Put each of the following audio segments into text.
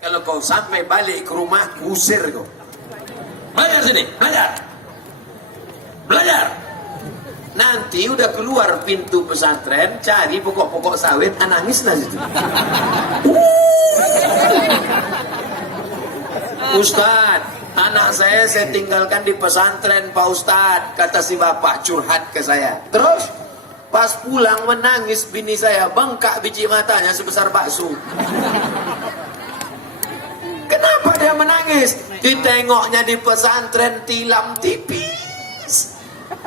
Kalau kau sampai balik ke rumah, usir kau. Belajar sini, belajar. Belajar. Nanti udah keluar pintu pesantren, cari pokok-pokok sawit, nangis lah situ. Ustad, anak saya tinggalkan di pesantren Pak Ustad, kata si bapak curhat ke saya. Terus pas pulang menangis bini saya, bengkak biji matanya sebesar bakso. Kenapa dia menangis? Ditengoknya di pesantren tilam tipis.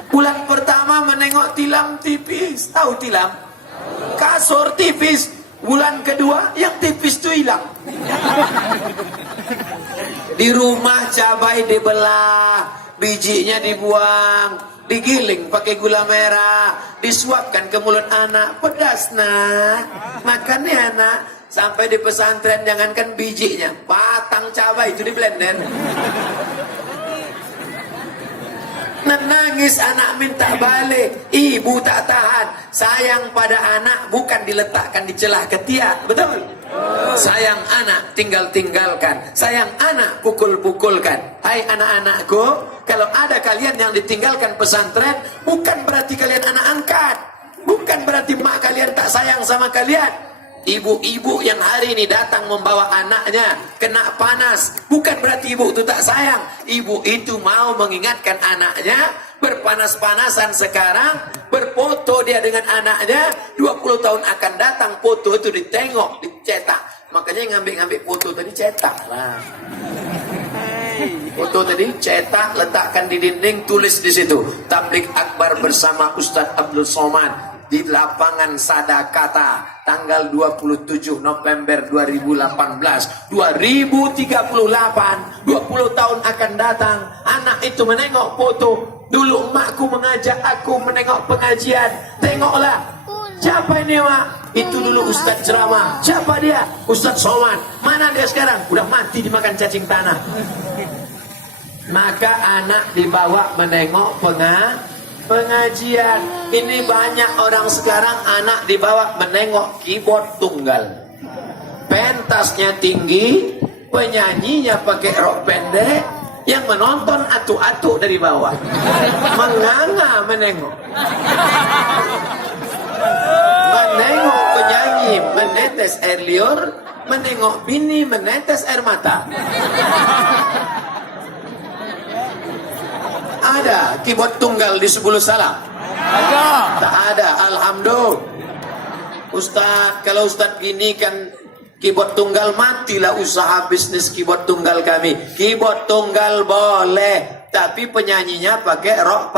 Bulan pertama menengok tilam tipis. Tahu tilam? Kasur tipis. Bulan kedua yang tipis itu hilang. Di rumah cabai dibelah, bijinya dibuang, digiling pakai gula merah, disuapkan ke mulut anak. Pedas nak, makan ya anak. Sampai di pesantren jangankan bijinya, batang cabai itu di blender. Menangis anak minta balik, ibu tak tahan. Sayang pada anak bukan diletakkan di celah ketiak, betul? Sayang anak tinggalkan, sayang anak pukul-pukulkan. Hai anak-anakku, kalau ada kalian yang ditinggalkan pesantren, bukan berarti kalian anak angkat, bukan berarti mak kalian tak sayang sama kalian. Ibu-ibu yang hari ini datang membawa anaknya kena panas, bukan berarti ibu itu tak sayang. Ibu itu mau mengingatkan anaknya, berpanas-panasan sekarang, berfoto dia dengan anaknya, 20 tahun akan datang foto itu ditengok, dicetak. Makanya ngambil foto tadi cetak lah. Foto tadi cetak, letakkan di dinding, tulis di situ Tabligh Akbar bersama Ustadz Abdul Somad di lapangan Sadakata tanggal 27 November 2018 2038. 20 tahun akan datang, anak itu menengok foto. Dulu emakku mengajak aku menengok pengajian, tengoklah siapa ini mak, itu dulu Ustadz ceramah. Siapa dia? Ustadz Somad. Mana dia sekarang? Udah mati dimakan cacing tanah. Maka anak dibawa menengok pengajian. Ini banyak orang sekarang anak dibawa menengok keyboard tunggal. Pentasnya tinggi, penyanyinya pakai rok pendek, yang menonton atu-atu dari bawah. Menganga menengok. Menengok penyanyi menetes air liur, menengok bini menetes air mata. Ada keyboard tunggal di 10 salam? Ada. Tak ada, alhamdulillah. Ustadz, kalau Ustadz gini kan keyboard tunggal, matilah usaha bisnis keyboard tunggal kami. Keyboard tunggal boleh, tapi penyanyinya pakai rok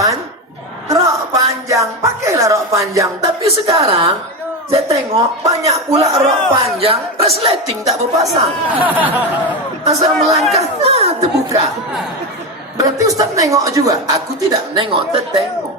panjang. Pakailah rok panjang. Tapi sekarang saya tengok banyak pula rok panjang resleting tak berpasang. Asal melangkah, terbuka. Berarti Ustaz nengok juga. Aku tidak nengok, tetengok.